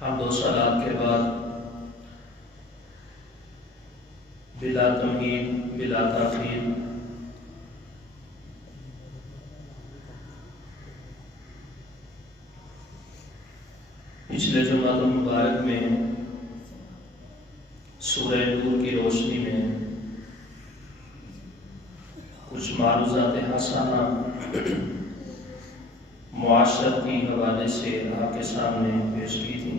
حمد و صلات کے بعد بلا تمہید بلا تاخیر پچھلے جمعہ المبارک میں سورہ نور کی روشنی میں کچھ معروضات حسنہ معاشرت کی حوالے سے آپ کے سامنے پیش کی تھی،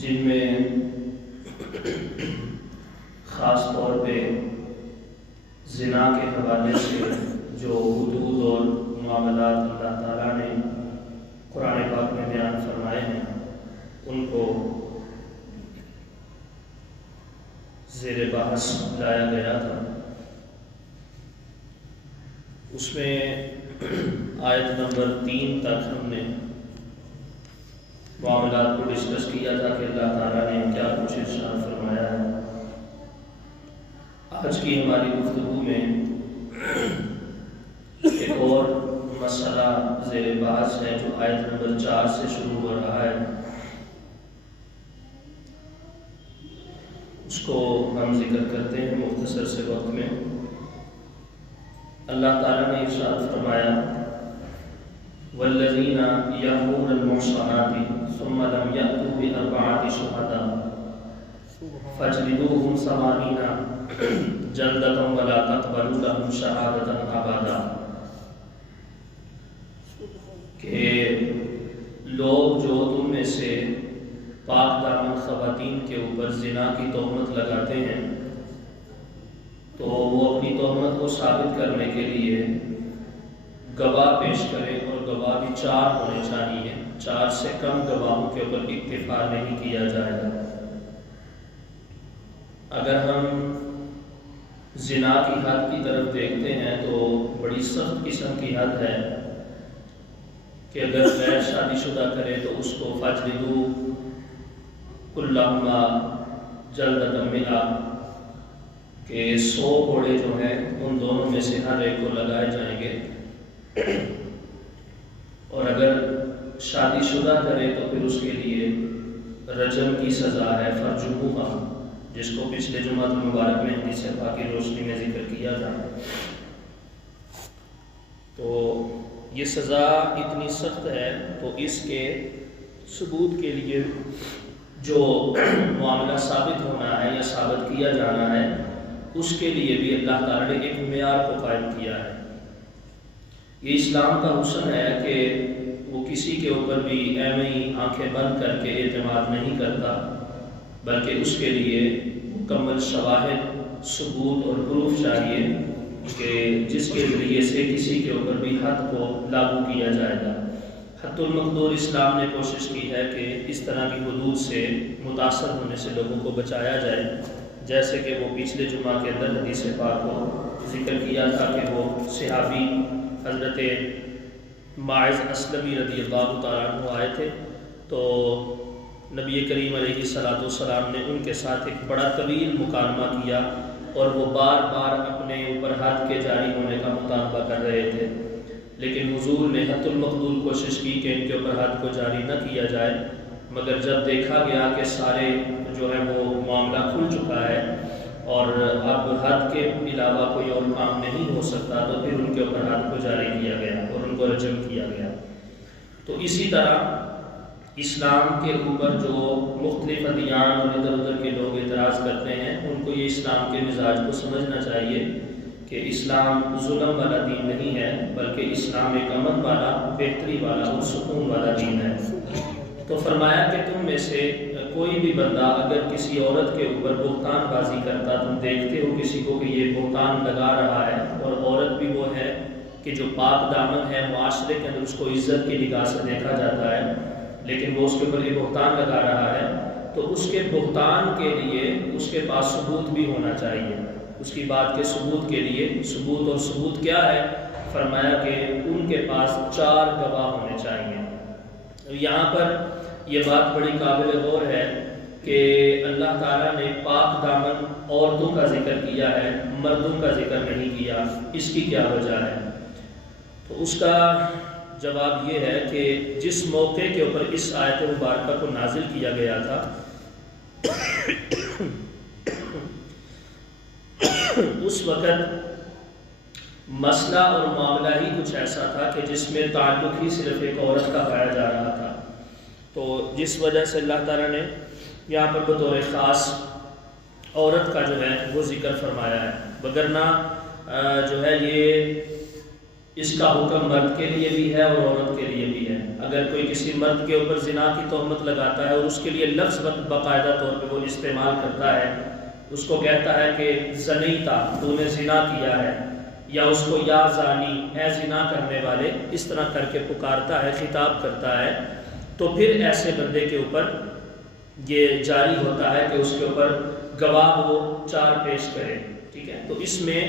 جن میں خاص طور پہ زنا کے حوالے سے جو حدود اور معاملات اللہ تعالیٰ نے قرآن پاک میں بیان فرمائے ہیں ان کو زیر بحث لایا گیا تھا۔ اس میں آیت نمبر 3 تک ہم نے معاملات کو ڈسکس کیا تھا کہ اللہ تعالیٰ نے کیا کچھ ارشاد فرمایا ہے۔ آج کی ہماری گفتگو میں ایک اور مسئلہ زیر بحث ہے جو آیت نمبر 4 سے شروع ہو رہا ہے، اس کو ہم ذکر کرتے ہیں مختصر سے وقت میں۔ اللہ تعالیٰ نے ارشاد فرمایا والذین یرمون المحصنات ثم لم یأتوا بأربعة شہداء فاجلدوہم 80 جلدۃ ولا تقبلوا لهم شہادۃ ابدا، کہ لوگ جو تم میں سے پاک دامن خواتین کے اوپر زنا کی تہمت لگاتے ہیں تو وہ اپنی تہمت کو ثابت کرنے کے لیے گواہ پیش کرے، اور گواہ بھی 4 ہونے چاہیے، 4 سے کم گواہوں کے اوپر اکتفا نہیں کیا جائے گا۔ اگر ہم زنا کی حد کی طرف دیکھتے ہیں تو بڑی سخت قسم کی حد ہے کہ اگر غیر شادی شدہ کرے تو اس کو فاجلدوا کلہما جلدۃ مئہ، کہ 100 کوڑے جو ہیں ان دونوں میں سے ہر ایک کو لگائے جائیں گے، اور اگر شادی شدہ کرے تو پھر اس کے لیے رجم کی سزا ہے، فرجموہا، جس کو پچھلے جمعہ مبارک میں حدیث پاک کی روشنی میں ذکر کیا تھا۔ تو یہ سزا اتنی سخت ہے تو اس کے ثبوت کے لیے جو معاملہ ثابت ہونا ہے یا ثابت کیا جانا ہے اس کے لیے بھی اللہ تعالیٰ نے ایک معیار کو قائم کیا ہے۔ یہ اسلام کا حسن ہے کہ وہ کسی کے اوپر بھی ایویں ہی آنکھیں بند کر کے اعتماد نہیں کرتا، بلکہ اس کے لیے مکمل شواہد، ثبوت اور پروف چاہیے کہ جس کے ذریعے سے کسی کے اوپر بھی حد کو لاگو کیا جائے گا۔ حد المقدور اسلام نے کوشش کی ہے کہ اس طرح کی حدود سے متاثر ہونے سے لوگوں کو بچایا جائے، جیسے کہ وہ پچھلے جمعہ کے اندر حدیث پاک کو ذکر کیا تھا کہ وہ صحابی حضرت ماعز اسلمی رضی اللہ تعالیٰ عنہ آئے تھے، تو نبی کریم علیہ السلام نے ان کے ساتھ ایک بڑا طویل مکالمہ کیا، اور وہ بار بار اپنے اوپر حد کے جاری ہونے کا مطالبہ کر رہے تھے، لیکن حضور نے حد المقدور کوشش کی کہ ان کے اوپر حد کو جاری نہ کیا جائے، مگر جب دیکھا گیا کہ سارے جو ہے وہ معاملہ کھل چکا ہے اور اب حد کے علاوہ کوئی اور کام نہیں ہو سکتا، تو پھر ان کے اوپر حد کو جاری کیا گیا اور ان کو رجم کیا گیا۔ تو اسی طرح اسلام کے اوپر جو مختلف ادیان اور ادھر ادھر کے لوگ اعتراض کرتے ہیں ان کو یہ اسلام کے مزاج کو سمجھنا چاہیے کہ اسلام ظلم والا دین نہیں ہے، بلکہ اسلام ایک امن والا، بہتری والا اور سکون والا دین ہے۔ تو فرمایا کہ تم میں سے کوئی بھی بندہ اگر کسی عورت کے اوپر بہتان بازی کرتا، تم دیکھتے ہو کسی کو کہ یہ بہتان لگا رہا ہے، اور عورت بھی وہ ہے کہ جو پاک دامن ہے، معاشرے کے اندر اس کو عزت کی نگاہ سے دیکھا جاتا ہے، لیکن وہ اس کے اوپر یہ بہتان لگا رہا ہے، تو اس کے بہتان کے لیے اس کے پاس ثبوت بھی ہونا چاہیے، اس کی بات کے ثبوت کے لیے ثبوت، اور ثبوت کیا ہے؟ فرمایا کہ ان کے پاس 4 گواہ ہونے چاہیے۔ یہاں پر یہ بات بڑی قابل غور ہے کہ اللہ تعالیٰ نے پاک دامن عورتوں کا ذکر کیا ہے، مردوں کا ذکر نہیں کیا، اس کی کیا وجہ ہے؟ تو اس کا جواب یہ ہے کہ جس موقع کے اوپر اس آیت مبارکہ کو نازل کیا گیا تھا اس وقت مسئلہ اور معاملہ ہی کچھ ایسا تھا کہ جس میں تعلق ہی صرف ایک عورت کا پایا جا رہا تھا، تو جس وجہ سے اللہ تعالیٰ نے یہاں پر بطور خاص عورت کا جو ہے وہ ذکر فرمایا ہے، وگرنہ جو ہے یہ اس کا حکم مرد کے لیے بھی ہے اور عورت کے لیے بھی ہے۔ اگر کوئی کسی مرد کے اوپر زنا کی تہمت لگاتا ہے اور اس کے لیے لفظ باقاعدہ طور پہ وہ استعمال کرتا ہے، اس کو کہتا ہے کہ زنیتا، تو نے زنا کیا ہے، یا اس کو یا زانی، اے زنا کرنے والے، اس طرح کر کے پکارتا ہے، خطاب کرتا ہے، تو پھر ایسے بندے کے اوپر یہ جاری ہوتا ہے کہ اس کے اوپر گواہ وہ 4 پیش کرے، ٹھیک ہے۔ تو اس میں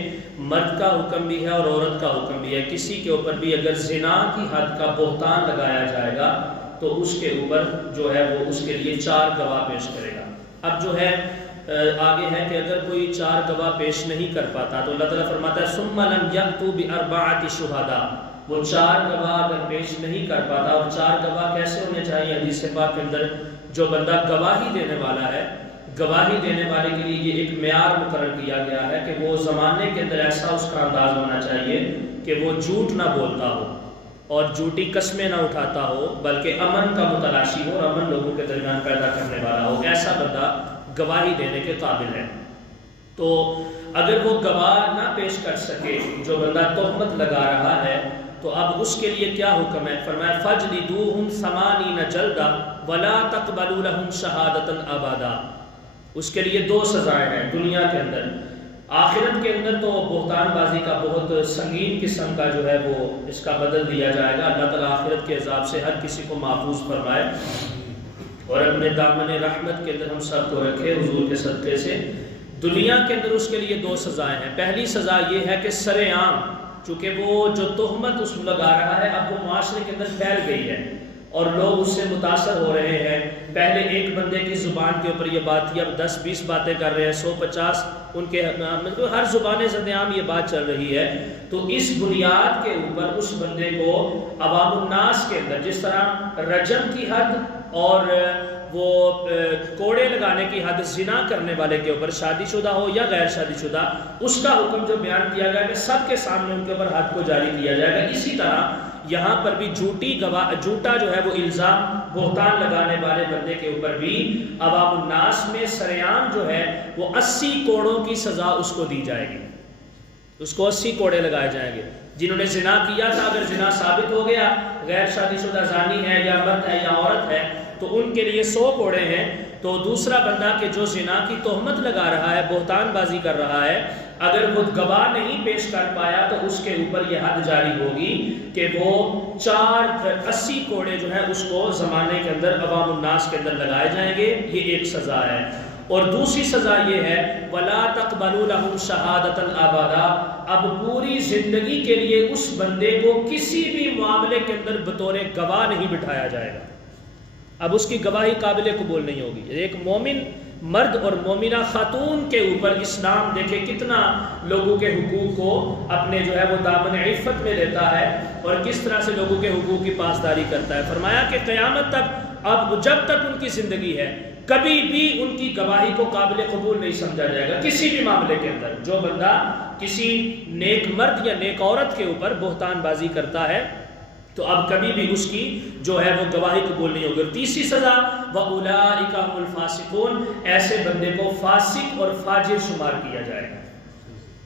مرد کا حکم بھی ہے اور عورت کا حکم بھی ہے۔ کسی کے اوپر بھی اگر زنا کی حد کا بہتان لگایا جائے گا تو اس کے اوپر جو ہے وہ اس کے لیے 4 گواہ پیش کرے گا۔ اب جو ہے آگے ہے کہ اگر کوئی 4 گواہ پیش نہیں کر پاتا تو اللہ تعالیٰ فرماتا ہے ثم لم یأتوا بأربعة شہداء، وہ 4 گواہ اگر پیش نہیں کر پاتا، اور 4 گواہ کیسے ہونے چاہیے؟ حدیث پاک کے اندر جو بندہ گواہی دینے والا ہے، گواہی دینے والے کے لیے یہ ایک معیار مقرر کیا گیا ہے کہ وہ زمانے کے اندر ایسا اس کا انداز ہونا چاہیے کہ وہ جھوٹ نہ بولتا ہو اور جھوٹی قسمیں نہ اٹھاتا ہو، بلکہ امن کا متلاشی ہو اور امن لوگوں کے درمیان پیدا کرنے والا ہو، ایسا بندہ گواہی دینے کے قابل ہے۔ تو اگر وہ گواہ نہ پیش کر سکے جو بندہ تہمت لگا رہا ہے، تو اب اس کے لیے کیا حکم ہے؟ فرمایا فَجْلِدُوهُمْ 80 جلدہ وَلَا تَقْبَلُوا لَهُمْ شَهَادَةً أَبَدًا۔ اس کے لیے 2 سزائیں ہیں دنیا کے اندر۔ آخرت کے اندر تو بہتان بازی کا بہت سنگین قسم کا جو ہے وہ اس کا بدل دیا جائے گا۔ اللہ تعالیٰ آخرت کے عذاب سے ہر کسی کو محفوظ فرمائے اور اپنے دامن رحمت کے اندر ہم سب کو رکھے حضور کے صدقے سے۔ دنیا کے اندر اس کے لیے 2 سزائیں ہیں۔ پہلی سزا یہ ہے کہ سر عام، چونکہ وہ جو تہمت اس میں لگا رہا ہے اب وہ معاشرے کے اندر پھیل گئی ہے اور لوگ اس سے متاثر ہو رہے ہیں۔ پہلے ایک بندے کی زبان کے اوپر یہ بات تھی، اب 10-20 باتیں کر رہے ہیں، 150 ان کے مطلب ہر زبان زد عام یہ بات چل رہی ہے۔ تو اس بنیاد کے اوپر اس بندے کو عوام الناس کے اندر جس طرح رجم کی حد اور وہ کوڑے لگانے کی حد زنا کرنے والے کے اوپر، شادی شدہ ہو یا غیر شادی شدہ، اس کا حکم جو بیان کیا گیا کہ سب کے سامنے ان کے اوپر حد کو جاری کیا جائے گا، اسی طرح یہاں پر بھی جھوٹا جو ہے وہ الزام بہتان لگانے والے بندے کے اوپر بھی عوام الناس میں سریعام جو ہے وہ 80 کوڑوں کی سزا اس کو دی جائے گی، اس کو 80 کوڑے لگائے جائیں گے۔ جنہوں نے زنا کیا تھا، اگر زنا ثابت ہو گیا، غیر شادی شدہ زانی ہے یا مرد ہے یا عورت ہے، تو ان کے لیے 100 کوڑے ہیں۔ تو دوسرا بندہ کہ جو زنا کی تہمت لگا رہا ہے، بہتان بازی کر رہا ہے، اگر وہ گواہ نہیں پیش کر پایا تو اس کے اوپر یہ حد جاری ہوگی کہ وہ 80 کوڑے جو ہے اس کو زمانے کے اندر عوام الناس کے اندر لگائے جائیں گے۔ یہ ایک سزا ہے۔ اور دوسری سزا یہ ہے وَلَا تَقْبَلُوا لَهُمْ شَهَادَةً أَبَدًا، اب پوری زندگی کے لیے اس بندے کو کسی بھی معاملے کے اندر بطور گواہ نہیں بٹھایا جائے گا، اب اس کی گواہی قابل قبول نہیں ہوگی۔ ایک مومن مرد اور مومنہ خاتون کے اوپر اسلام دیکھے کتنا لوگوں کے حقوق کو اپنے جو ہے وہ دامن عفت میں لیتا ہے اور کس طرح سے لوگوں کے حقوق کی پاسداری کرتا ہے۔ فرمایا کہ قیامت تک، اب جب تک ان کی زندگی ہے، کبھی بھی ان کی گواہی کو قابل قبول نہیں سمجھا جائے گا کسی بھی معاملے کے اندر۔ جو بندہ کسی نیک مرد یا نیک عورت کے اوپر بہتان بازی کرتا ہے تو اب کبھی بھی اس کی جو ہے وہ گواہی قبول نہیں ہوگی۔ اور تیسری سزا وَأُولَٰئِكَ هُمُ الْفَاسِقُونَ، ایسے بندے کو فاسق اور فاجر شمار کیا جائے گا۔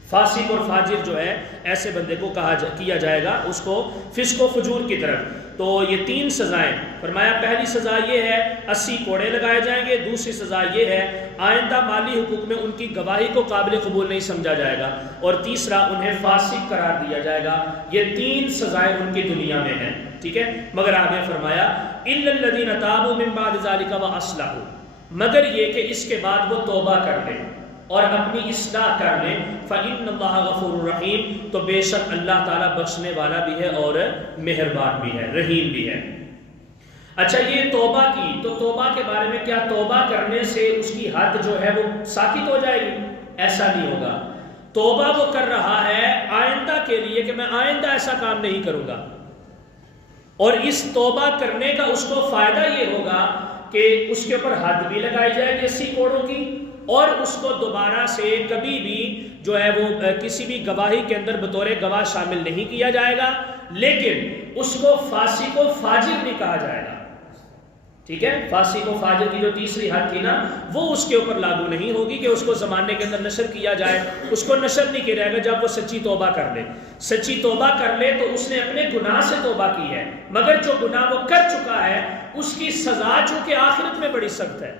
فاسق اور فاجر جو ہے ایسے بندے کو کیا جائے گا اس کو فسق و فجور کی طرف۔ تو یہ 3 سزائیں فرمایا۔ پہلی سزا یہ ہے 80 کوڑے لگائے جائیں گے، دوسری سزا یہ ہے آئندہ مالی حقوق میں ان کی گواہی کو قابل قبول نہیں سمجھا جائے گا، اور تیسرا انہیں فاسق قرار دیا جائے گا۔ یہ 3 سزائیں ان کی دنیا میں ہیں، ٹھیک ہے۔ مگر آگے فرمایا إِلَّا الَّذِينَ تَابُوا مِن بَعْدِ ذَلِكَ وَأَصْلَحُوا، مگر یہ کہ اس کے بعد وہ توبہ کر لیں اور اپنی اصلاح کر لیں، فَإِنَّ اللَّهَ غَفُورٌ رَحِيمٌ، تو بے شک اللہ تعالیٰ بخشنے والا بھی ہے اور مہربان بھی ہے، رحیم بھی ہے۔ اچھا، یہ توبہ کی، تو توبہ کے بارے میں کیا توبہ کرنے سے اس کی حد جو ہے وہ ساکت ہو جائے گی؟ ایسا نہیں ہوگا۔ توبہ وہ کر رہا ہے آئندہ کے لیے کہ میں آئندہ ایسا کام نہیں کروں گا، اور اس توبہ کرنے کا اس کو فائدہ یہ ہوگا کہ اس کے اوپر حد بھی لگائی جائے گی 80 کوڑوں کی، اور اس کو دوبارہ سے کبھی بھی جو ہے وہ کسی بھی گواہی کے اندر بطور گواہ شامل نہیں کیا جائے گا، لیکن اس کو فاسق و فاجر نہیں کہا جائے گا. ٹھیک ہے، فاسق و فاجر کی جو تیسری حد تھی نا، وہ اس کے اوپر لاگو نہیں ہوگی کہ اس کو زمانے کے اندر نشر کیا جائے. اس کو نشر نہیں کیا جائے گا جب وہ سچی توبہ کر لے. سچی توبہ کر لے تو اس نے اپنے گناہ سے توبہ کی ہے، مگر جو گناہ وہ کر چکا ہے اس کی سزا چونکہ آخرت میں بڑی سخت ہے.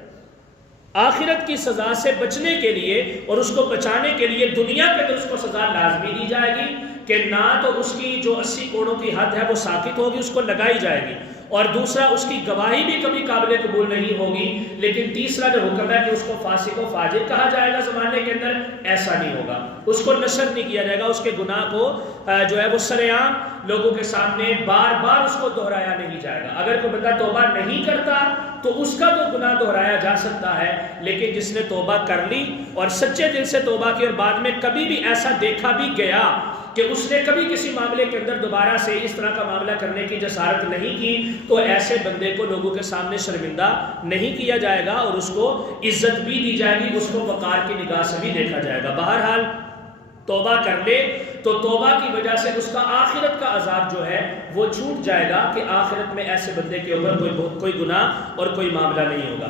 آخرت کی سزا سے بچنے کے لیے اور اس کو بچانے کے لیے دنیا کے اندر اس کو سزا لازمی دی جائے گی کہ نہ تو اس کی جو 80 کوڑوں کی حد ہے وہ ساقط ہوگی، اس کو لگائی جائے گی، اور دوسرا اس کی گواہی بھی کبھی قابل قبول نہیں ہوگی. لیکن تیسرا جو حکم ہے کہ اس کو فاسق و فاجر کہا جائے گا زمانے کے اندر، ایسا نہیں ہوگا. اس کو نشر نہیں کیا جائے گا، اس کے گناہ کو جو ہے وہ سرعام لوگوں کے سامنے بار بار اس کو دہرایا نہیں جائے گا. اگر کوئی بندہ توبہ نہیں کرتا تو اس کا تو گناہ دہرایا جا سکتا ہے، لیکن جس نے توبہ کر لی اور سچے دل سے توبہ کی اور بعد میں کبھی بھی ایسا دیکھا بھی گیا کہ اس نے کبھی کسی معاملے کے اندر دوبارہ سے اس طرح کا معاملہ کرنے کی جسارت نہیں کی، تو ایسے بندے کو لوگوں کے سامنے شرمندہ نہیں کیا جائے گا اور اس کو عزت بھی دی جائے گی، اس کو وقار کی نگاہ سے بھی دیکھا جائے گا. بہرحال توبہ کر لے تو توبہ کی وجہ سے اس کا آخرت کا عذاب جو ہے وہ چھوٹ جائے گا کہ آخرت میں ایسے بندے کے اوپر کوئی گناہ اور کوئی معاملہ نہیں ہوگا.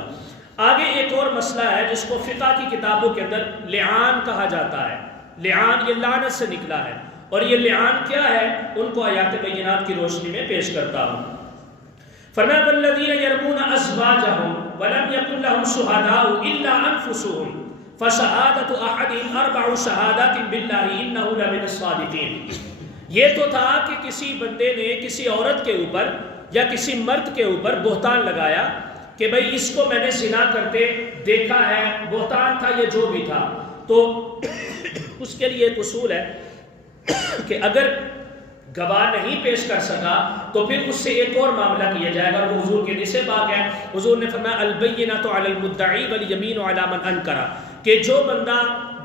آگے ایک اور مسئلہ ہے جس کو فقہ کی کتابوں کے اندر لعان کہا جاتا ہے. لعان یہ لعنت سے نکلا ہے، اور یہ لعان کیا ہے ان کو آیات بینات کی روشنی میں پیش کرتا ہوں. فرمایا والذین یرمون ازواجہم ولم یکن لہم شہداء الا انفسہم فشہادۃ احدہم اربع شہادات باللہ انہ لمن الصادقین. یہ تو تھا کہ کسی بندے نے کسی عورت کے اوپر یا کسی مرد کے اوپر بہتان لگایا کہ بھئی اس کو میں نے زنا کرتے دیکھا ہے. بہتان تھا یہ جو بھی تھا، تو اس کے لیے ایک اصول ہے کہ اگر گواہ نہیں پیش کر سکا تو پھر اس سے ایک اور معاملہ کیا جائے گا، اور وہ حضور کے نصے پاک ہے. حضور نے فرمایا البینۃ علی المدعی والیمین علی من انکر، کہ جو بندہ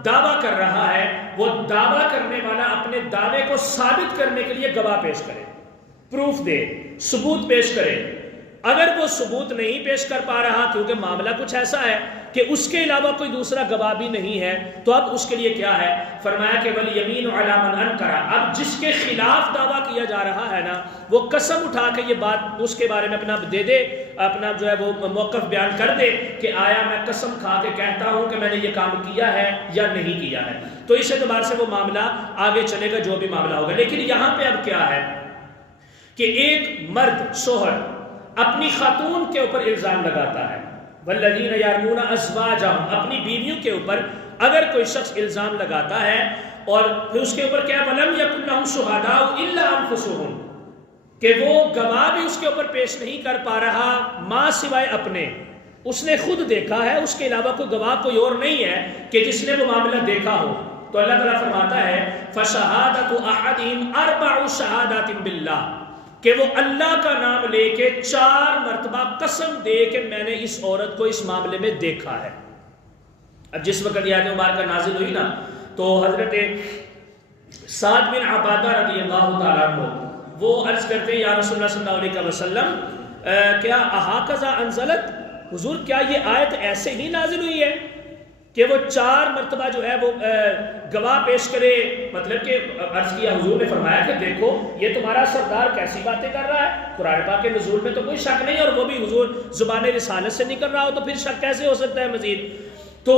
دعویٰ کر رہا ہے وہ دعویٰ کرنے والا اپنے دعوے کو ثابت کرنے کے لیے گواہ پیش کرے، پروف دے، ثبوت پیش کرے. اگر وہ ثبوت نہیں پیش کر پا رہا کیونکہ معاملہ کچھ ایسا ہے کہ اس کے علاوہ کوئی دوسرا گواہ بھی نہیں ہے، تو اب اس کے لیے کیا ہے؟ فرمایا کہ والیمین علی من انکر، اب جس کے خلاف دعویٰ کیا جا رہا ہے نا وہ قسم اٹھا کے یہ بات اس کے بارے میں اپنا دے دے، اپنا جو ہے وہ موقف بیان کر دے کہ آیا میں قسم کھا کے کہتا ہوں کہ میں نے یہ کام کیا ہے یا نہیں کیا ہے. تو اس اعتبار سے وہ معاملہ آگے چلے گا جو بھی معاملہ ہوگا. لیکن یہاں پہ اب کیا ہے کہ ایک مرد شوہر اپنی خاتون کے اوپر الزام لگاتا ہے، والذین یرمون ازواجہم، اپنی بیویوں کے اوپر اگر کوئی شخص الزام لگاتا ہے اور پھر اس کے اوپر کیا ولم یکن لہم شہداء الا انفسہم، کہ وہ گواہ بھی اس کے اوپر پیش نہیں کر پا رہا ماں سوائے اپنے، اس نے خود دیکھا ہے، اس کے علاوہ کوئی گواہ کوئی اور نہیں ہے کہ جس نے وہ معاملہ دیکھا ہو. تو اللہ تعالیٰ فرماتا ہے فشہادۃ احدہم اربع شہادات باللہ، کہ وہ اللہ کا نام لے کے 4 مرتبہ قسم دے کہ میں نے اس عورت کو اس معاملے میں دیکھا ہے. اب جس وقت یہ آیت مبارکہ نازل ہوئی نا تو حضرت سعد بن عبادہ رضی اللہ تعالیٰ عنہ وہ عرض کرتے ہیں یا رسول اللہ صلی اللہ علیہ وسلم کیا احاکذا انزلت، حضور کیا یہ آیت ایسے ہی نازل ہوئی ہے کہ وہ 4 مرتبہ جو ہے وہ گواہ پیش کرے؟ مطلب کہ عرض کیا، حضور نے فرمایا کہ دیکھو یہ تمہارا سردار کیسی باتیں کر رہا ہے، قرآن پاک کے نزول میں تو کوئی شک نہیں، اور وہ بھی حضور زبان رسالت سے نکل رہا ہو تو پھر شک کیسے ہو سکتا ہے مزید؟ تو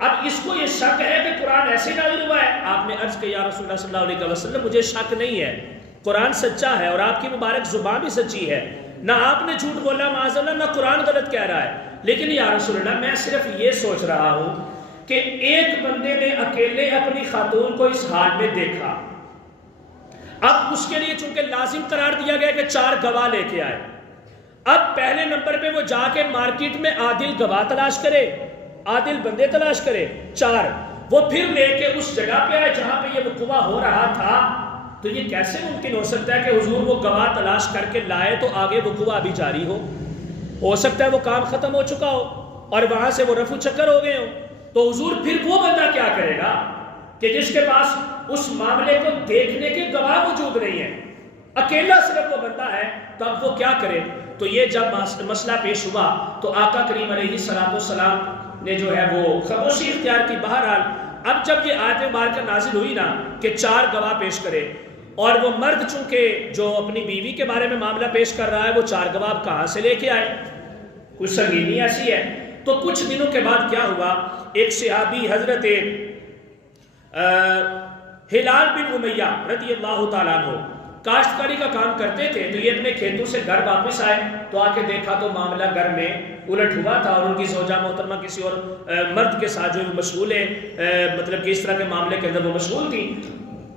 اب اس کو یہ شک ہے کہ قرآن ایسے نازل ہوا ہے. آپ نے عرض کیا یا رسول اللہ صلی اللہ علیہ وسلم مجھے شک نہیں ہے، قرآن سچا ہے اور آپ کی مبارک زبان بھی سچی ہے، نہ آپ نے جھوٹ بولا معاذ اللہ، نہ قرآن غلط کہہ رہا ہے. لیکن یا رسول اللہ میں صرف یہ سوچ رہا ہوں کہ ایک بندے نے اکیلے اپنی خاتون کو اس حال میں دیکھا، اب اس کے لیے چونکہ لازم قرار دیا گیا کہ 4 گواہ لے کے آئے. اب پہلے نمبر پہ وہ جا کے مارکیٹ میں عادل گواہ تلاش کرے، عادل بندے تلاش کرے 4، وہ پھر لے کے اس جگہ پہ آئے جہاں پہ یہ وقوع ہو رہا تھا. تو یہ کیسے ممکن ہو سکتا ہے کہ حضور وہ گواہ تلاش کر کے لائے تو آگے وقوع ابھی جاری ہو سکتا ہے وہ کام ختم ہو چکا ہو اور وہاں سے وہ رفع چکر ہو گئے ہوں. تو حضور پھر وہ بندہ کیا کرے گا کہ جس کے پاس اس معاملے کو دیکھنے کے گواہ موجود نہیں ہے؟ اکیلا صرف وہ بندہ ہے تو اب وہ کیا کرے؟ تو یہ جب مسئلہ پیش ہوا تو آقا کریم علیہ السلام نے جو ہے وہ خاموشی اختیار کی۔ بہرحال اب جب یہ آیت مبارکہ نازل ہوئی نا کہ 4 گواہ پیش کرے، اور وہ مرد چونکہ جو اپنی بیوی کے بارے میں معاملہ پیش کر رہا ہے وہ 4 گواہ کہاں سے لے کے آئے؟ کچھ سنگینی ایسی ہے۔ تو کچھ دنوں کے بعد کیا ہوا، ایک صحابی حضرت ہلال بن امیہ رضی اللہ تعالیٰ عنہ کاشتکاری کا کام کرتے تھے، تو یہ اپنے کھیتوں سے گھر واپس آئے تو آ کے دیکھا تو معاملہ گھر میں الٹ ہوا تھا، اور ان کی زوجہ محترمہ کسی اور مرد کے ساتھ جو مشغول ہے، مطلب کہ اس طرح کے معاملے کے اندر وہ مشغول تھی،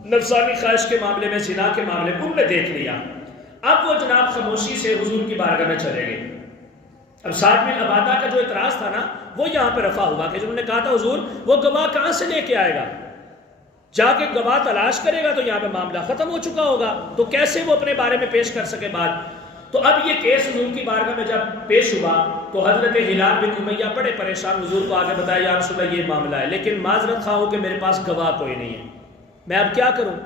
نفسانی خواہش کے معاملے میں، زنا کے معاملے میں، ان نے دیکھ لیا۔ اب وہ جناب خاموشی سے حضور کی بارگاہ میں چلے گئے۔ اب ساتھ میں عبادہ کا جو اعتراض تھا نا وہ یہاں پہ رفع ہوا کہ انہوں نے کہا تھا حضور وہ گواہ کہاں سے لے کے آئے گا؟ جا کے گواہ تلاش کرے گا تو یہاں پہ معاملہ ختم ہو چکا ہوگا، تو کیسے وہ اپنے بارے میں پیش کر سکے بات؟ تو اب یہ کیس حضور کی بارگاہ میں جب پیش ہوا تو حضرت ہلال بن امیہ بڑے پریشان حضور کو آگے بتایا، یا رسول اللہ یہ معاملہ ہے، لیکن معذرت خواہ ہوں کہ میرے پاس گواہ کوئی نہیں ہے، میں اب کیا کروں؟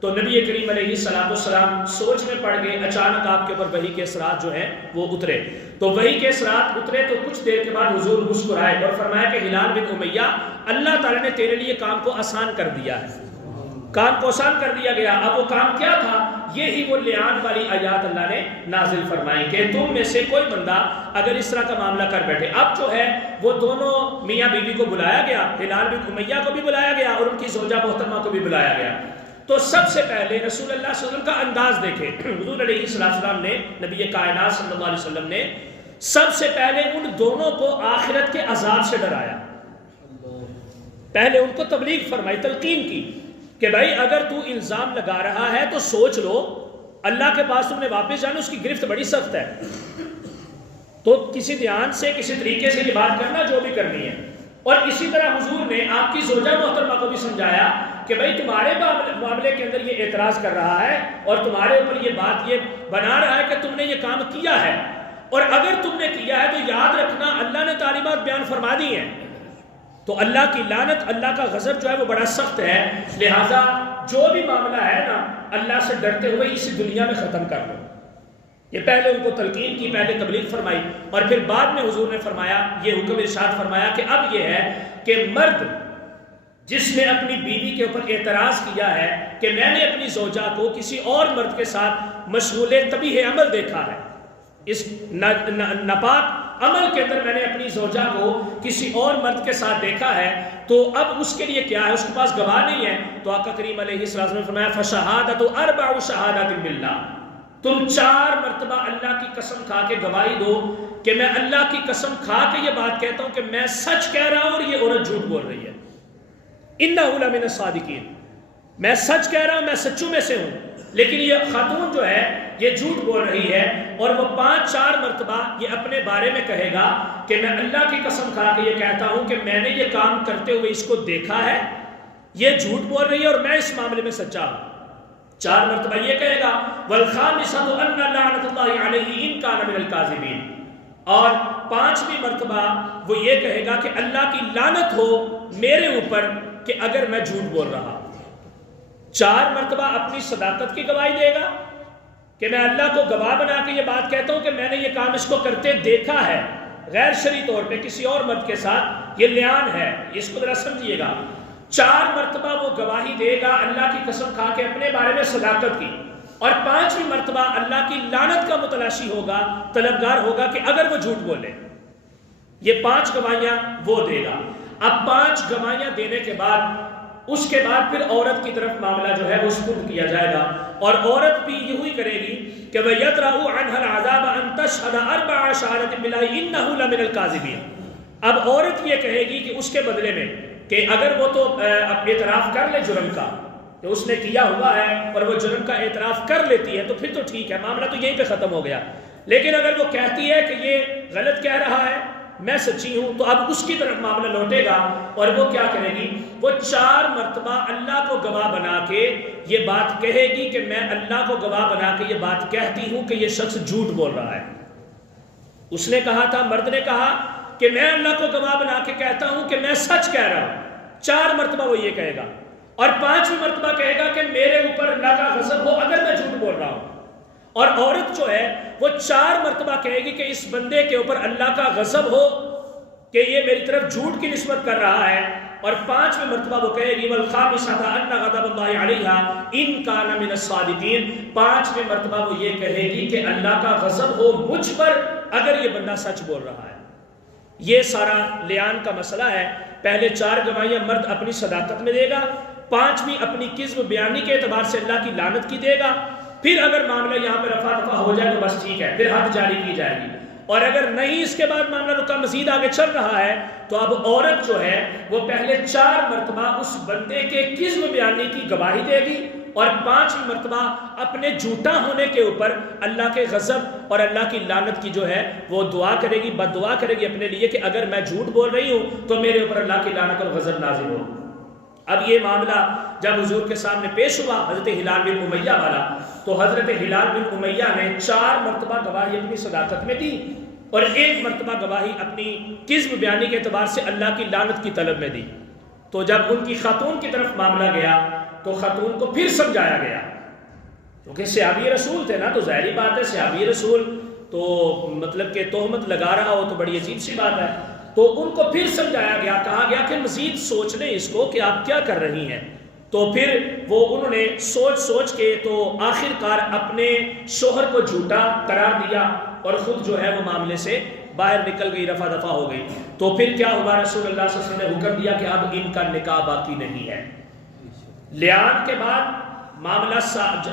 تو نبی کریم علیہ السلام سوچ میں پڑ گئے۔ اچانک آپ کے اوپر وحی کے اثرات جو ہیں وہ اترے، تو وحی کے اثرات اترے تو کچھ دیر کے بعد حضور مسکرائے اور فرمایا کہ ہلال بن امیہ، اللہ تعالیٰ نے تیرے لیے کام کو آسان کر دیا ہے، کام کو آسان کر دیا گیا۔ اب وہ کام کیا تھا؟ یہی وہ لعان والی آیات اللہ نے نازل فرمائی کہ تم میں سے کوئی بندہ اگر اس طرح کا معاملہ کر بیٹھے۔ اب جو ہے وہ دونوں میاں بیوی کو بلایا گیا، ہلال بن امیہ کو بھی بلایا گیا اور ان کی زوجہ محترمہ کو بھی بلایا گیا۔ تو سب سے پہلے رسول اللہ صلی اللہ علیہ وسلم کا انداز دیکھیں، حضور علیہ السلام نے، نبی کائنات صلی اللہ علیہ وسلم نے سب سے پہلے ان دونوں کو آخرت کے عذاب سے ڈرایا۔ پہلے ان کو تبلیغ فرمائی، تلقین کی کہ بھائی اگر تو الزام لگا رہا ہے تو سوچ لو، اللہ کے پاس تم نے واپس جانا، اس کی گرفت بڑی سخت ہے، تو کسی دھیان سے کسی طریقے سے یہ بات کرنا جو بھی کرنی ہے۔ اور اسی طرح حضور نے آپ کی زوجہ محترمہ کو بھی سمجھایا کہ بھائی تمہارے معاملے کے اندر یہ اعتراض کر رہا ہے اور تمہارے اوپر یہ بات یہ بنا رہا ہے کہ تم نے یہ کام کیا ہے، اور اگر تم نے کیا ہے تو یاد رکھنا اللہ نے تعلیمات بیان فرما دی ہیں، تو اللہ کی لعنت، اللہ کا غضب جو ہے وہ بڑا سخت ہے، لہٰذا جو بھی معاملہ ہے نا اللہ سے ڈرتے ہوئے اسی دنیا میں ختم کر لو۔ یہ پہلے ان کو تلقین کی، پہلے تبلیغ فرمائی، اور پھر بعد میں حضور نے فرمایا، یہ حکم ارشاد فرمایا کہ اب یہ ہے کہ مرد جس نے اپنی بیوی کے اوپر اعتراض کیا ہے کہ میں نے اپنی زوجہ کو کسی اور مرد کے ساتھ مشغول طبیح عمل دیکھا ہے، اس ناپاک عمل کے اندر میں نے اپنی زوجہ کو کسی اور مرد کے ساتھ دیکھا ہے، تو اب اس کے لیے کیا ہے؟ اس کے پاس گواہ نہیں ہے، تو آقا کریم علیہ السلام نے فرمایا فشہادۃ اربع شہادات باللہ، تم 4 مرتبہ اللہ کی قسم کھا کے گواہی دو کہ میں اللہ کی قسم کھا کے یہ بات کہتا ہوں کہ میں سچ کہہ رہا ہوں اور یہ عورت جھوٹ بول رہی ہے، انہ لمن الصادقین، میں سچ کہہ رہا ہوں، میں سچوں میں سے ہوں، لیکن یہ خاتون جو ہے یہ جھوٹ بول رہی ہے، اور وہ 5-4 مرتبہ یہ اپنے بارے میں کہے گا کہ میں اللہ کی قسم کھا کے یہ کہتا ہوں کہ میں نے یہ کام کرتے ہوئے اس کو دیکھا ہے، یہ جھوٹ بول رہی ہے اور میں اس معاملے میں سچا ہوں۔ 4 مرتبہ یہ کہے گا والخامسۃ ان لعنۃ اللہ علیہ ان کان من الکاذبین، اور 5ویں مرتبہ وہ یہ کہے گا کہ اللہ کی لعنت ہو میرے اوپر کہ اگر میں جھوٹ بول رہا۔ 4 مرتبہ اپنی صداقت کی گواہی دے گا کہ میں اللہ کو گواہ بنا کے یہ بات کہتا ہوں کہ میں نے یہ کام اس کو کرتے دیکھا ہے غیر شرعی طور پہ کسی اور مرد کے ساتھ، یہ لعان ہے، اس کو ذرا سمجھیے گا۔ 4 مرتبہ وہ گواہی دے گا اللہ کی قسم کھا کے اپنے بارے میں صداقت کی، اور 5ویں مرتبہ اللہ کی لعنت کا متلاشی ہوگا، طلبگار ہوگا کہ اگر وہ جھوٹ بولے۔ یہ 5 گواہیاں وہ دے گا۔ اب 5 گواہیاں دینے کے بعد اس کے بعد پھر عورت کی طرف معاملہ جو ہے وہ سپرد کیا جائے گا، اور عورت بھی یہی کرے گی کہ وَيَدْرَأُ عَنْهَا الْعَذَابَ أَن تَشْهَدَ 4 شَهَادَاتٍ بِاللَّهِ إِنَّهُ لَمِنَ الْكَاذِبِينَ۔ اب عورت یہ کہے گی کہ اس کے بدلے میں کہ اگر وہ تو اعتراف کر لے جرم کا کہ اس نے کیا ہوا ہے اور وہ جرم کا اعتراف کر لیتی ہے تو پھر تو ٹھیک ہے، معاملہ تو یہیں پہ ختم ہو گیا، لیکن اگر وہ کہتی ہے کہ یہ غلط کہہ رہا ہے، میں سچی ہوں، تو اب اس کی طرف معاملہ لوٹے گا، اور وہ کیا کرے گی؟ وہ 4 مرتبہ اللہ کو گواہ بنا کے یہ بات کہے گی کہ میں اللہ کو گواہ بنا کے یہ بات کہتی ہوں کہ یہ شخص جھوٹ بول رہا ہے۔ اس نے کہا تھا، مرد نے کہا کہ میں اللہ کو گواہ بنا کے کہتا ہوں کہ میں سچ کہہ رہا ہوں، 4 مرتبہ وہ یہ کہے گا، اور 5ویں مرتبہ کہے گا کہ میرے اوپر اللہ کا غضب ہو اگر میں جھوٹ بول رہا ہوں۔ اور عورت جو ہے وہ 4 مرتبہ کہے گی کہ اس بندے کے اوپر اللہ کا غضب ہو کہ یہ میری طرف جھوٹ کی نسبت کر رہا ہے، اور 5ویں مرتبہ وہ کہے گی والخامسۃ ان غضب اللہ علیہا ان کان من الصادقین، 5ویں مرتبہ وہ یہ کہے گی کہ اللہ کا غضب ہو مجھ پر اگر یہ بندہ سچ بول رہا ہے۔ یہ سارا لیان کا مسئلہ ہے۔ پہلے 4 گواہیاں مرد اپنی صداقت میں دے گا، 5ویں اپنی کذب بیانی کے اعتبار سے اللہ کی لعنت کی دے گا، پھر اگر معاملہ یہاں پہ رفع دفع ہو جائے تو بس ٹھیک ہے، پھر حد جاری کی جائے گی، اور اگر نہیں اس کے بعد معاملہ رکا مزید آگے چل رہا ہے تو اب عورت جو ہے وہ پہلے 4 مرتبہ اس بندے کے کذب بیانی کی گواہی دے گی، اور 5ویں مرتبہ اپنے جھوٹا ہونے کے اوپر اللہ کے غضب اور اللہ کی لعنت کی جو ہے وہ دعا کرے گی، بد دعا کرے گی اپنے لیے کہ اگر میں جھوٹ بول رہی ہوں تو میرے اوپر اللہ کی لعنت اور غضب نازل ہو۔ اب یہ معاملہ جب حضور کے سامنے پیش ہوا حضرت ہلال بن امیہ والا، تو حضرت ہلال بن امیہ نے 4 مرتبہ گواہی اپنی صداقت میں دی، اور 1 مرتبہ گواہی اپنی کذب بیانی کے اعتبار سے اللہ کی لعنت کی طلب میں دی۔ تو جب ان کی خاتون کی طرف معاملہ گیا تو خاتون کو پھر سمجھایا گیا، کیونکہ صحابی رسول تھے نا، تو ظاہری بات ہے صحابی رسول تو مطلب کہ تہمت لگا رہا ہو تو بڑی عجیب سی بات ہے۔ تو ان کو پھر سمجھایا گیا، کہا گیا کہ مزید سوچ لیں اس کو کہ آپ کیا کر رہی ہیں۔ تو پھر وہ انہوں نے سوچ کے تو آخر کار اپنے شوہر کو جھوٹا قرار دیا اور خود جو ہے وہ معاملے سے باہر نکل گئی، رفع دفع ہو گئی۔ تو پھر کیا ہوا، رسول اللہ صلی اللہ علیہ وسلم نے حکم دیا کہ اب ان کا نکاح باقی نہیں ہے۔ لیان کے بعد معاملہ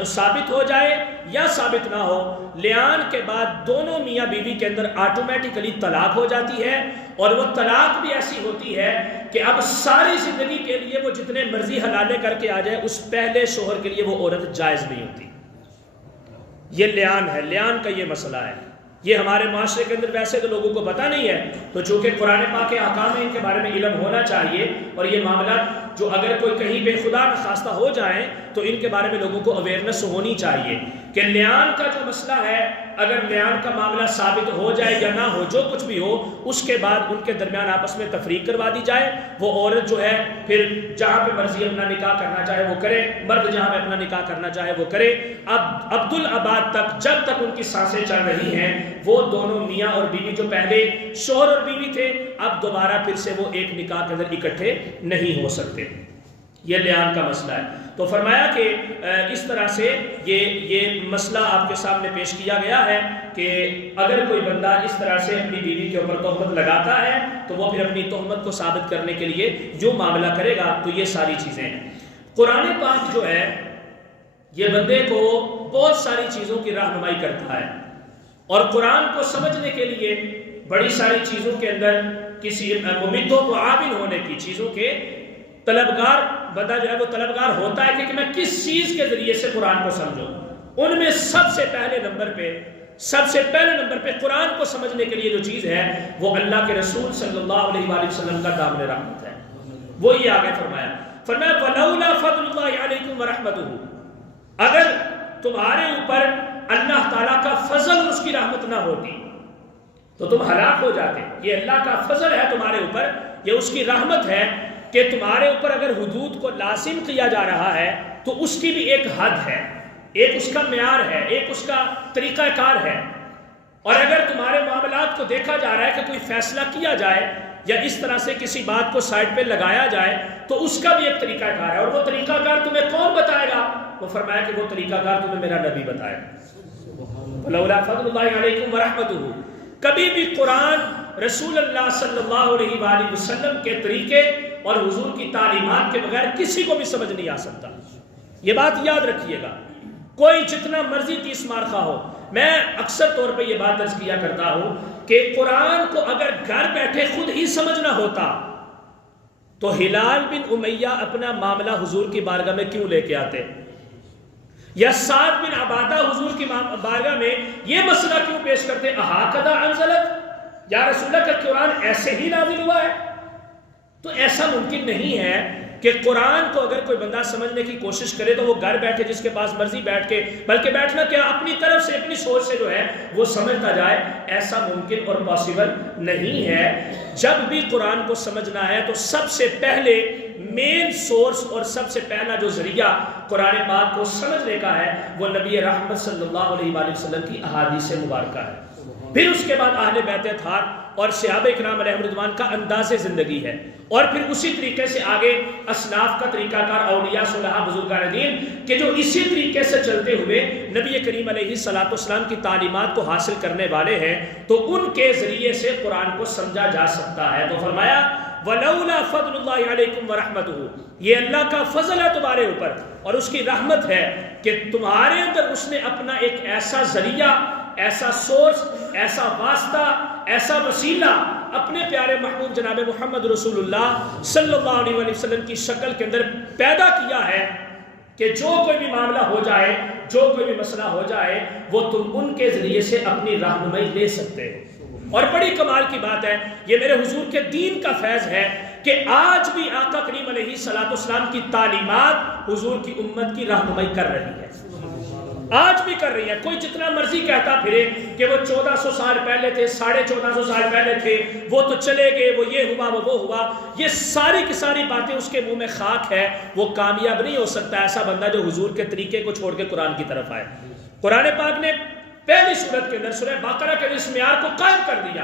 ثابت ہو جائے یا ثابت نہ ہو، لیان کے بعد دونوں میاں بیوی کے اندر آٹومیٹیکلی طلاق ہو جاتی ہے، اور وہ طلاق بھی ایسی ہوتی ہے کہ اب ساری زندگی کے لیے وہ جتنے مرضی حلالے کر کے آ جائے اس پہلے شوہر کے لیے وہ عورت جائز نہیں ہوتی۔ یہ لیان ہے، لیان کا یہ مسئلہ ہے۔ یہ ہمارے معاشرے کے اندر ویسے تو لوگوں کو پتہ نہیں ہے، تو چونکہ قرآن پاک کے احکام میں ان کے بارے میں علم ہونا چاہیے، اور یہ معاملات جو اگر کوئی کہیں پہ خدا نخواستہ ہو جائیں تو ان کے بارے میں لوگوں کو اویئرنس ہونی چاہیے کہ لیان کا جو مسئلہ ہے، اگر لیان کا معاملہ ثابت ہو جائے یا نہ ہو، جو کچھ بھی ہو، اس کے بعد ان کے درمیان آپس میں تفریق کروا دی جائے۔ وہ عورت جو ہے پھر جہاں پہ مرضی اپنا نکاح کرنا چاہے وہ کرے، مرد جہاں پہ اپنا نکاح کرنا چاہے وہ کرے۔ اب عبدالآباد تک جب تک ان کی سانسیں چل رہی ہیں وہ دونوں میاں اور بیوی جو پہلے شوہر اور بیوی تھے اب دوبارہ پھر سے وہ ایک نکاح کے اندر اکٹھے نہیں ہو سکتے۔ یہ لیان کا مسئلہ ہے۔ تو فرمایا کہ اس طرح سے یہ مسئلہ آپ کے سامنے پیش کیا گیا ہے کہ اگر کوئی بندہ اس طرح سے اپنی بیوی کے اوپر تہمت لگاتا ہے تو وہ پھر اپنی تہمت کو ثابت کرنے کے لیے جو معاملہ کرے گا۔ تو یہ ساری چیزیں ہیں۔ قرآن پاک جو ہے یہ بندے کو بہت ساری چیزوں کی رہنمائی کرتا ہے، اور قرآن کو سمجھنے کے لیے بڑی ساری چیزوں کے اندر کسی ممد و معاون ہونے کی چیزوں کے طلبگار بندہ جو ہے وہ طلبگار ہوتا ہے کہ میں کس چیز کے ذریعے سے قرآن کو سمجھوں۔ ان میں سب سے پہلے نمبر پہ قرآن کو سمجھنے کے لیے جو چیز ہے وہ اللہ کے رسول صلی اللہ علیہ وآلہ وسلم کا دامن رحمت ہے۔ وہ یہ آگے فرمایا وَلَوْلَا فَضْلُ اللَّهِ عَلَيْكُمْ وَرَحْمَتُهُ، اگر تمہارے اوپر اللہ تعالیٰ کا فضل اور اس کی رحمت نہ ہوتی تو تم ہلاک ہو جاتے۔ یہ اللہ کا فضل ہے تمہارے اوپر، یہ اس کی رحمت ہے کہ تمہارے اوپر اگر حدود کو لازم کیا جا رہا ہے تو اس کی بھی ایک حد ہے، ایک اس کا معیار ہے، ایک اس کا طریقہ کار ہے۔ اور اگر تمہارے معاملات کو دیکھا جا رہا ہے کہ کوئی فیصلہ کیا جائے یا اس طرح سے کسی بات کو سائڈ پہ لگایا جائے تو اس کا بھی ایک طریقہ کار ہے، اور وہ طریقہ کار تمہیں کون بتائے گا؟ وہ فرمایا کہ وہ طریقہ کار تمہیں میرا نبی بتائے۔ وَلَوْلَا فَضْلُ اللَّهِ عَلَيْكُمْ وَرَحْمَتُهُ، کبھی بھی قرآن رسول اللہ صلی اللہ علیہ وآلہ وسلم کے طریقے اور حضور کی تعلیمات کے بغیر کسی کو بھی سمجھ نہیں آ سکتا۔ یہ بات یاد رکھیے گا، کوئی جتنا مرضی تیس مار خواہ ہو۔ میں اکثر طور پہ یہ بات درج کیا کرتا ہوں کہ قرآن کو اگر گھر بیٹھے خود ہی سمجھنا ہوتا تو ہلال بن امیہ اپنا معاملہ حضور کی بارگاہ میں کیوں لے کے آتے، یا سعد بن عبادہ حضور کی بارگاہ میں یہ مسئلہ کیوں پیش کرتے، احاقدہ انزلت، یا رسول اللہ کا قرآن ایسے ہی نازل ہوا ہے؟ تو ایسا ممکن نہیں ہے کہ قرآن کو اگر کوئی بندہ سمجھنے کی کوشش کرے تو وہ گھر بیٹھے جس کے پاس مرضی بیٹھ کے، بلکہ بیٹھنا کیا اپنی طرف سے اپنی سوچ سے جو ہے وہ سمجھتا جائے، ایسا ممکن اور پاسبل نہیں ہے۔ جب بھی قرآن کو سمجھنا ہے تو سب سے پہلے مین سورس اور سب سے پہلا جو ذریعہ قرآن پاک کو سمجھنے کا ہے وہ نبی رحمت صلی اللہ علیہ وآلہ وسلم کی احادیث مبارکہ ہے، پھر اس کے بعد اہل بیت اطہار اور صحابہ کرام علیہم رضوان کا انداز زندگی ہے، اور پھر اسی طریقے سے آگے اسلاف کا طریقہ کار، اولیاء صلحاء بزرگان دین کہ جو اسی طریقے سے چلتے ہوئے نبی کریم علیہ السلام کی تعلیمات کو حاصل کرنے والے ہیں، تو ان کے ذریعے سے قرآن کو سمجھا جا سکتا ہے۔ تو فرمایا وَلَوْلَا فَضْلُ اللَّهِ عَلَيْكُمْ وَرَحْمَتُهُ، یہ اللہ کا فضل ہے تمہارے اوپر اور اس کی رحمت ہے کہ تمہارے اندر اس نے اپنا ایک ایسا ذریعہ، ایسا سورس، ایسا واسطہ، ایسا وسیلہ اپنے پیارے محبوب جناب محمد رسول اللہ صلی اللہ علیہ وسلم کی شکل کے اندر پیدا کیا ہے کہ جو کوئی بھی معاملہ ہو جائے، جو کوئی بھی مسئلہ ہو جائے، وہ تم ان کے ذریعے سے اپنی رہنمائی لے سکتے ہو۔ اور بڑی کمال کی بات ہے، یہ میرے حضور کے دین کا فیض ہے کہ آج بھی آقا کریم علیہ السلام کی تعلیمات حضور کی امت کی رہنمائی کر رہی ہے، آج بھی کر رہی ہے۔ کوئی جتنا مرضی کہتا پھرے کہ وہ 1400 سال پہلے تھے، 1450 سال پہلے تھے، وہ تو چلے گئے، وہ یہ ہوا، وہ ہوا، یہ ساری کی ساری باتیں اس کے منہ میں خاک ہے، وہ کامیاب نہیں ہو سکتا ایسا بندہ جو حضور کے طریقے کو چھوڑ کے قرآن کی طرف آئے۔ قرآن پاک نے پہلی سورت کے اندر سورہ بقرہ کے اس معیار کو قائم کر دیا،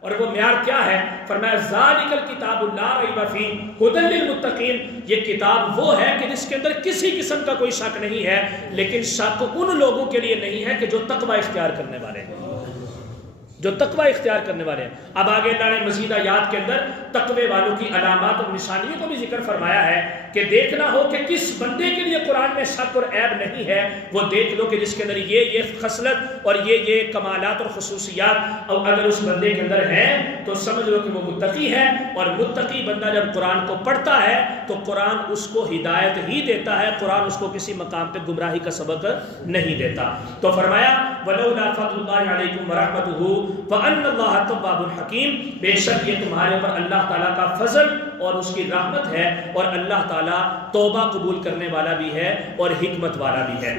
اور وہ معیار کیا ہے؟ فرمایا ذالک الکتاب لا ریب فیہ ھدی للمتقین، یہ کتاب وہ ہے کہ جس کے اندر کسی قسم کا کوئی شک نہیں ہے، لیکن شک ان لوگوں کے لیے نہیں ہے کہ جو تقوی اختیار کرنے والے ہیں، جو تقوی اختیار کرنے والے ہیں۔ اب آگے اللہ نے مزید آیات کے اندر تقوی والوں کی علامات اور نشانیوں کو بھی ذکر فرمایا ہے کہ دیکھنا ہو کہ کس بندے کے لیے قرآن میں شک اور عیب نہیں ہے، وہ دیکھ لو کہ جس کے اندر یہ خصلت اور یہ کمالات اور خصوصیات اور اگر اس بندے کے اندر ہیں تو سمجھ لو کہ وہ متقی ہے، اور متقی بندہ جب قرآن کو پڑھتا ہے تو قرآن اس کو ہدایت ہی دیتا ہے، قرآن اس کو کسی مقام پہ گمراہی کا سبق نہیں دیتا۔ تو فرمایا وَلَوْلَا فَضْلُ اللَّهِ عَلَيْكُمْ وَرَحْمَتُهُ فَأَنَّ اللَّهَ تَوَّابٌ حَكِيمٌ، بے شک یہ تمہارے اوپر اللہ تعالیٰ کا فضل اور اس کی رحمت ہے، اور اللہ تعالیٰ توبہ قبول کرنے والا بھی ہے اور حکمت والا بھی ہے۔